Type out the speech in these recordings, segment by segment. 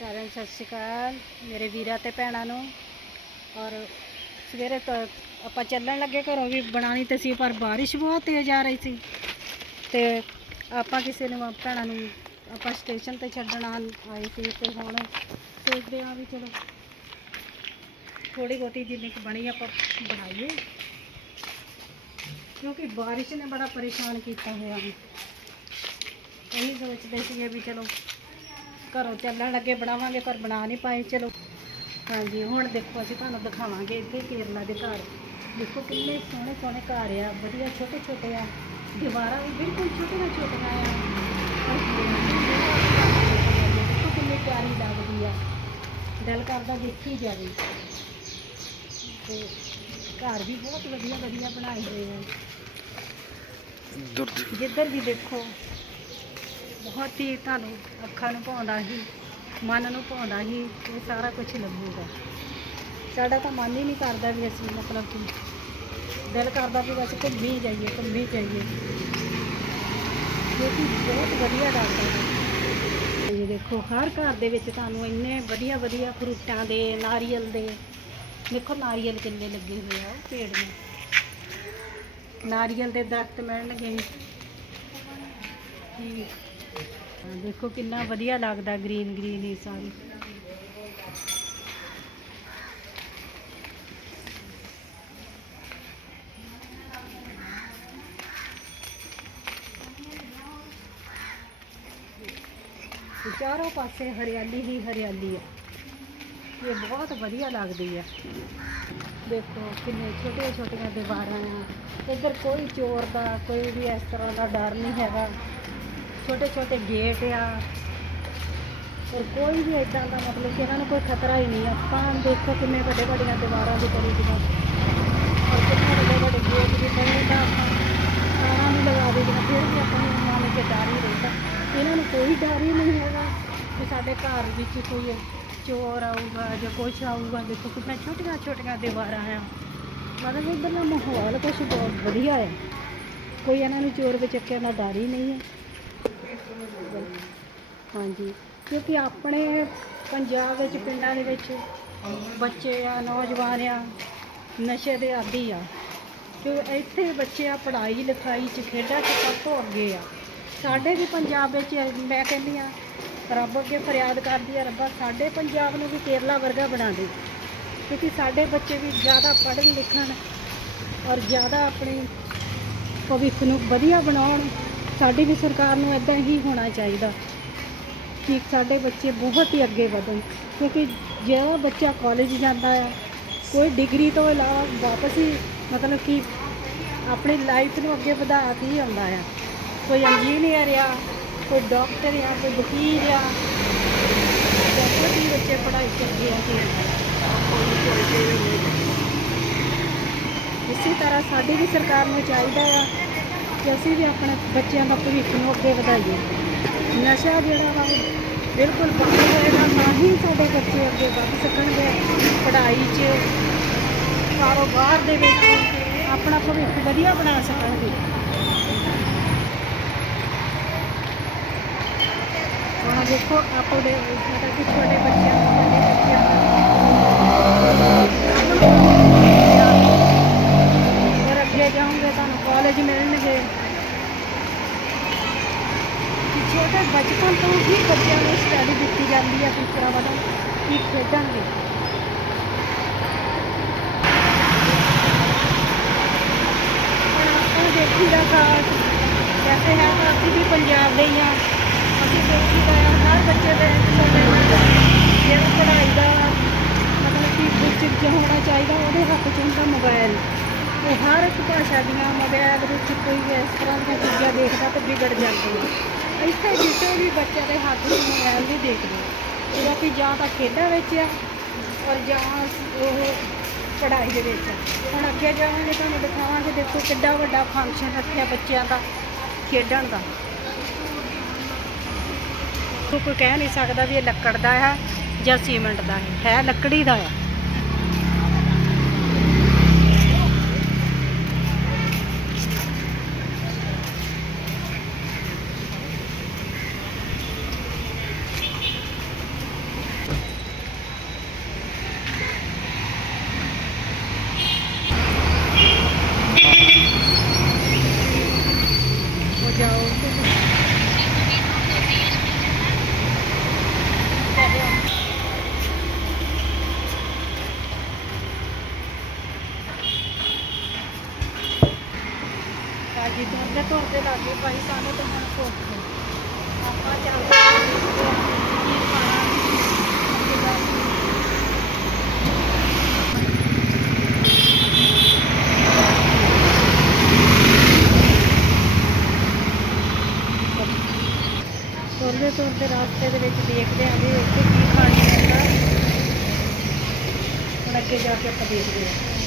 ਸਾਰਿਆਂ ਨੂੰ ਸਤਿ ਸ਼੍ਰੀ ਅਕਾਲ। ਮੇਰੇ ਵੀਰਾਂ ਤੇ ਭੈਣਾਂ ਨੂੰ। ਔਰ ਸਵੇਰੇ ਤੋਂ ਆਪਾਂ ਚੱਲਣ ਲੱਗੇ ਘਰੋਂ ਵੀ ਬਣਾਣੀ ਤੇ ਸੀ, ਪਰ ਬਾਰਿਸ਼ ਬਹੁਤ ਤੇਜ਼ ਆ ਰਹੀ ਸੀ। ਤੇ ਆਪਾਂ ਕਿਸੇ ਨੂੰ, ਭੈਣਾਂ ਨੂੰ ਆਪਾਂ ਸਟੇਸ਼ਨ ਤੇ ਛੱਡਣ ਆ- ਆਏ ਸੀ ਤੇ ਹੁਣ ਸੋਚਦੇ ਆ ਵੀ ਚਲੋ ਥੋੜੀ ਬਹੁਤੀ ਜਿੰਨੀ ਕੁ ਬਣੀ ਆਪਾਂ ਬਣਾਈਏ। ਕਿਉਂਕਿ ਬਾਰਿਸ਼ ਨੇ ਬੜਾ ਪਰੇਸ਼ਾਨ ਕੀਤਾ ਹੋਇਆ ਹੈ ਇਹੀ ਸੋਚਦੇ ਸੀਗੇ ਵੀ ਚਲੋ ਘਰੋਂ ਚੱਲਣ ਲੱਗੇ ਬਣਾਵਾਂਗੇ ਪਰ ਬਣਾ ਨਹੀਂ ਪਾਏ ਚਲੋ। ਹਾਂਜੀ ਹੁਣ ਦੇਖੋ ਅਸੀਂ ਤੁਹਾਨੂੰ ਦਿਖਾਵਾਂਗੇ ਇੱਥੇ ਕੇਰਲਾ ਦੇ ਘਰ। ਦੇਖੋ ਕਿੰਨੇ ਸੋਹਣੇ ਸੋਹਣੇ ਘਰ ਆ ਵਧੀਆ ਛੋਟੇ ਛੋਟੇ ਆ। ਦੀਵਾਰਾਂ ਵੀ ਬਿਲਕੁਲ ਛੋਟੀਆਂ ਛੋਟੀਆਂ ਆ। ਦੇਖੋ ਕਿੰਨੀ ਪਿਆਰੀ ਲੱਗਦੀ ਆ। ਦਿਲ ਕਰਦਾ ਦੇਖੀ ਜਾਵੇ। ਤੇ ਘਰ ਵੀ ਬਹੁਤ ਵਧੀਆ ਵਧੀਆ ਬਣਾਏ ਹੋਏ ਆ। ਜਿੱਧਰ ਵੀ ਦੇਖੋ ਬਹੁਤ ਹੀ ਤੁਹਾਨੂੰ ਅੱਖਾਂ ਨੂੰ ਭਾਉਂਦਾ ਸੀ ਮਨ ਨੂੰ ਭਾਉਂਦਾ ਸੀ ਇਹ ਸਾਰਾ ਕੁਝ ਲੱਗੂਗਾ ਸਾਡਾ ਤਾਂ ਮਨ ਹੀ ਨਹੀਂ ਕਰਦਾ ਵੀ ਅਸੀਂ ਮਤਲਬ ਕਿ ਦਿਲ ਕਰਦਾ ਵੀ ਬਸ ਘੁੰਮੀ ਜਾਈਏ ਘੁੰਮੀ ਜਾਈਏ। ਕਿਉਂਕਿ ਬਹੁਤ ਵਧੀਆ ਲੱਗਦਾ ਹੈ। ਇਹ ਦੇਖੋ, ਹਰ ਘਰ ਦੇ ਵਿੱਚ ਤੁਹਾਨੂੰ ਇੰਨੇ ਵਧੀਆ ਵਧੀਆ ਫਰੂਟਾਂ ਦੇ, ਨਾਰੀਅਲ ਦੇ, ਦੇਖੋ ਨਾਰੀਅਲ ਕਿੰਨੇ ਲੱਗੇ ਹੋਏ ਆ ਉਹ ਪੇੜ ਨੂੰ ਨਾਰੀਅਲ ਦੇ ਦਰਖਤ ਮਿਲਣਗੇ। ਜੀ ਦੇਖੋ ਕਿੰਨਾ ਵਧੀਆ ਲੱਗਦਾ ਗ੍ਰੀਨ ਗ੍ਰੀਨ ਹੀ ਸਾਰੀ। ਚਾਰੋਂ ਪਾਸੇ ਹਰਿਆਲੀ ਹੀ ਹਰਿਆਲੀ ਹੈ। ਇਹ ਬਹੁਤ ਵਧੀਆ ਲੱਗਦੀ ਹੈ। ਦੇਖੋ ਕਿੰਨੇ ਛੋਟੀਆਂ ਛੋਟੀਆਂ ਦੀਵਾਰਾਂ ਆ ਇੱਧਰ ਕੋਈ ਚੋਰ ਦਾ, ਕੋਈ ਵੀ ਇਸ ਤਰ੍ਹਾਂ ਦਾ ਡਰ ਨਹੀਂ ਹੈਗਾ। ਛੋਟੇ ਛੋਟੇ ਗੇਟ ਆ। ਔਰ ਕੋਈ ਵੀ ਇਦਾਂ ਦਾ ਮਤਲਬ ਕਿ ਇਹਨਾਂ ਨੂੰ ਕੋਈ ਖਤਰਾ ਹੀ ਨਹੀਂ ਆਪਾਂ ਦੇਖੋ ਕਿੰਨੇ ਵੱਡੇ ਵੱਡੀਆਂ ਦੀਵਾਰਾਂ ਦੇ ਕਰੀ ਦੀਆਂ। ਔਰ ਕਿੰਨੇ ਵੱਡੇ ਵੱਡੇ ਗੇਟ ਵੀ ਬਣੇ ਤਾਂ ਆਪਾਂ ਵੀ ਲਗਾ ਦੇ ਦੀਆਂ ਫਿਰ ਵੀ ਆਪਾਂ ਨੂੰ ਮਨ ਕੇ ਡਰ ਹੀ ਰਹਿੰਦਾ। ਇਹਨਾਂ ਨੂੰ ਕੋਈ ਡਰ ਹੀ ਨਹੀਂ ਹੈਗਾ ਕਿ ਸਾਡੇ ਘਰ ਵਿੱਚ ਕੋਈ ਚੋਰ ਆਊਗਾ ਜਾਂ ਕੁਛ ਆਊਗਾ। ਦੇਖੋ ਕਿੰਨਾ ਛੋਟੀਆਂ ਛੋਟੀਆਂ ਦੀਵਾਰਾਂ ਆ। ਮਤਲਬ ਇੱਧਰ ਦਾ ਮਾਹੌਲ ਕੁਛ ਬਹੁਤ ਵਧੀਆ ਹੈ ਕੋਈ ਇਹਨਾਂ ਨੂੰ ਚੋਰ ਬਚੱਕਿਆਂ ਦਾ ਡਰ ਹੀ ਨਹੀਂ ਹੈ ਹਾਂਜੀ। ਕਿਉਂਕਿ ਆਪਣੇ ਪੰਜਾਬ ਵਿੱਚ, ਪਿੰਡਾਂ ਦੇ ਵਿੱਚ ਬੱਚੇ ਆ, ਨੌਜਵਾਨ ਆ, ਨਸ਼ੇ ਦੇ ਆਦੀ ਆ। ਕਿ ਇੱਥੇ ਬੱਚੇ ਆ, ਪੜ੍ਹਾਈ ਲਿਖਾਈ ਚ, ਖੇਡਾਂ ਚ ਸਭ ਤੋਂ ਅੱਗੇ ਆ। ਸਾਡੇ ਵੀ ਪੰਜਾਬ ਵਿੱਚ ਮੈਂ ਕਹਿੰਦੀ ਆ, ਰੱਬ ਅੱਗੇ ਫਰਿਆਦ ਕਰਦੀ ਆ, ਰੱਬਾ ਸਾਡੇ ਪੰਜਾਬ ਨੂੰ ਵੀ ਕੇਰਲਾ ਵਰਗਾ ਬਣਾ ਦੇ। ਕਿਉਂਕਿ ਸਾਡੇ ਬੱਚੇ ਵੀ ਜ਼ਿਆਦਾ ਪੜ੍ਹਨ ਲਿਖਣ ਔਰ ਜ਼ਿਆਦਾ ਆਪਣੇ ਭਵਿੱਖ ਨੂੰ ਵਧੀਆ ਬਣਾਉਣ। ਸਾਡੀ ਵੀ ਸਰਕਾਰ ਨੂੰ ਇਦਾਂ ਹੀ ਹੋਣਾ ਚਾਹੀਦਾ ਕਿ ਸਾਡੇ ਬੱਚੇ ਬਹੁਤ ਹੀ ਅੱਗੇ ਵਧਣ, ਕਿਉਂਕਿ ਜਿਹੜਾ ਬੱਚਾ ਕਾਲਜ ਜਾਂਦਾ ਆ, ਕੋਈ ਡਿਗਰੀ ਤੋਂ ਇਲਾਵਾ ਵਾਪਸ ਹੀ ਮਤਲਬ ਕਿ ਆਪਣੀ ਲਾਈਫ ਨੂੰ ਅੱਗੇ ਵਧਾ ਕੇ ਹੀ ਆਉਂਦਾ ਆ। ਕੋਈ ਇੰਜੀਨੀਅਰ ਆ, ਕੋਈ ਡਾਕਟਰ ਆ, ਕੋਈ ਵਕੀਲ ਆ, ਬਹੁਤ ਹੀ ਬੱਚੇ ਪੜ੍ਹਾਈ ਚ ਅੱਗੇ ਆ ਕੇ ਇਸੇ ਤਰ੍ਹਾਂ ਸਾਡੀ ਵੀ ਸਰਕਾਰ ਨੂੰ ਚਾਹੀਦਾ ਆ ਕਿ ਅਸੀਂ ਵੀ ਆਪਣੇ ਬੱਚਿਆਂ ਦਾ ਭਵਿੱਖ ਨੂੰ ਅੱਗੇ ਵਧਾਈਏ। ਨਸ਼ਾ ਜਿਹੜਾ ਵਾ ਬਿਲਕੁਲ ਬੰਦ ਹੋਏਗਾ ਤਾਂ ਹੀ ਸਾਡੇ ਬੱਚੇ ਅੱਗੇ ਵੱਧ ਸਕਣਗੇ। ਪੜ੍ਹਾਈ 'ਚ, ਕਾਰੋਬਾਰ ਦੇ ਵਿੱਚ ਆਪਣਾ ਭਵਿੱਖ ਵਧੀਆ ਬਣਾ ਸਕਣਗੇ। ਹੁਣ ਦੇਖੋ ਆਪੋ ਦੇ ਮਤਲਬ ਕਿ ਛੋਟੇ ਬੱਚਿਆਂ ਨੂੰ ਵੱਡੇ ਬੱਚਿਆਂ ਨੂੰ ਔਰ ਅੱਗੇ ਜਾਓਗੇ ਤੁਹਾਨੂੰ ਕਾਲਜ ਮਿਲਣਗੇ ਕਿ ਛੋਟੇ ਬਚਪਨ ਤੋਂ ਹੀ ਬੱਚਿਆਂ ਨੂੰ ਸਟੱਡੀ ਦਿੱਤੀ ਜਾਂਦੀ ਟੀਚਰਾਂ ਵੱਲੋਂ ਕਿ ਖੇਡਣਗੇ ਆਪਾਂ ਦੇਖੀਦਾ ਖਾਸ। ਕਹਿੰਦੇ ਹੈ ਤਾਂ ਅਸੀਂ ਵੀ ਪੰਜਾਬ ਦੇ ਹੀ ਹਾਂ। ਅਸੀਂ ਦੇਖੀਦਾ ਹੈ ਹਰ ਬੱਚੇ ਦੇ ਜਿਹੜਾ ਪੜ੍ਹਾਈ ਦਾ ਮਤਲਬ ਕਿ ਵਿੱਚ ਜੋ ਹੋਣਾ ਚਾਹੀਦਾ, ਉਹਦੇ ਹੱਥ 'ਚ ਹੁੰਦਾ ਮੋਬਾਈਲ ਉਹ ਹਰ ਇੱਕ ਭਾਸ਼ਾ ਦੀਆਂ ਮੋਬਾਈਲ ਵਿੱਚ ਕੋਈ ਇਸ ਤਰ੍ਹਾਂ ਦੀਆਂ ਚੀਜ਼ਾਂ ਦੇਖਦਾ ਤਾਂ ਵਿਗੜ ਜਾਂਦੇ ਆ ਇੱਥੇ ਕਿਸੇ ਵੀ ਬੱਚੇ ਦੇ ਹੱਥ 'ਚ ਮੋਬਾਈਲ ਨਹੀਂ ਦੇਖਦੇ। ਜਿਹੜਾ ਕਿ ਜਾਂ ਤਾਂ ਖੇਡਾਂ ਵਿੱਚ ਆ ਔਰ ਜਾਂ ਉਹ ਪੜ੍ਹਾਈ ਦੇ ਵਿੱਚ ਆ। ਹੁਣ ਅੱਗੇ ਜਾਵਾਂਗੇ, ਤੁਹਾਨੂੰ ਦਿਖਾਵਾਂਗੇ, ਦੇਖੋ ਕਿੱਡਾ ਵੱਡਾ ਫੰਕਸ਼ਨ ਰੱਖਿਆ ਬੱਚਿਆਂ ਦਾ ਖੇਡਣ ਦਾ। ਉਹ ਕੋਈ ਕਹਿ ਨਹੀਂ ਸਕਦਾ ਵੀ ਇਹ ਲੱਕੜ ਦਾ ਹੈ ਜਾਂ ਸੀਮੈਂਟ ਦਾ ਹੈ। ਹੈ ਲੱਕੜੀ ਦਾ ਆ ਹਾਂਜੀ ਤੁਰਦੇ ਤੁਰਦੇ ਲੱਗੇ, ਭਾਈ ਸਾਨੂੰ ਤਾਂ ਹੁਣ ਭੁੱਖ ਆਪਾਂ ਚੱਲਦੇ ਤੁਰਦੇ ਤੁਰਦੇ ਰਸਤੇ ਦੇ ਵਿੱਚ ਦੇਖਦੇ ਹਾਂ ਵੀ ਇੱਥੇ ਕੀ ਖਾਣ ਨੂੰ ਮਿਲਦਾ ਹੁਣ ਅੱਗੇ ਜਾ ਕੇ ਆਪਾਂ ਦੇਖਦੇ ਹਾਂ।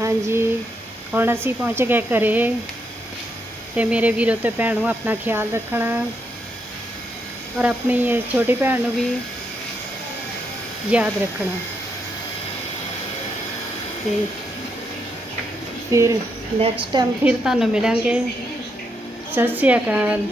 ਹਾਂਜੀ, ਹੁਣ ਅਸੀਂ ਪਹੁੰਚ ਗਏ ਘਰੇ ਤੇ ਮੇਰੇ ਵੀਰੋ ਤੇ ਨੂੰ ਆਪਣਾ ਖਿਆਲ ਰੱਖਣਾ ਔਰ ਆਪਣੀ ਛੋਟੀ ਭੈਣ ਨੂੰ ਵੀ ਯਾਦ ਰੱਖਣਾ। ਤੇ ਫਿਰ ਨੈਕਸਟ ਟਾਈਮ ਫਿਰ ਤੁਹਾਨੂੰ ਮਿਲਾਂਗੇ। ਸਤਿ ਸ਼੍ਰੀ ਅਕਾਲ।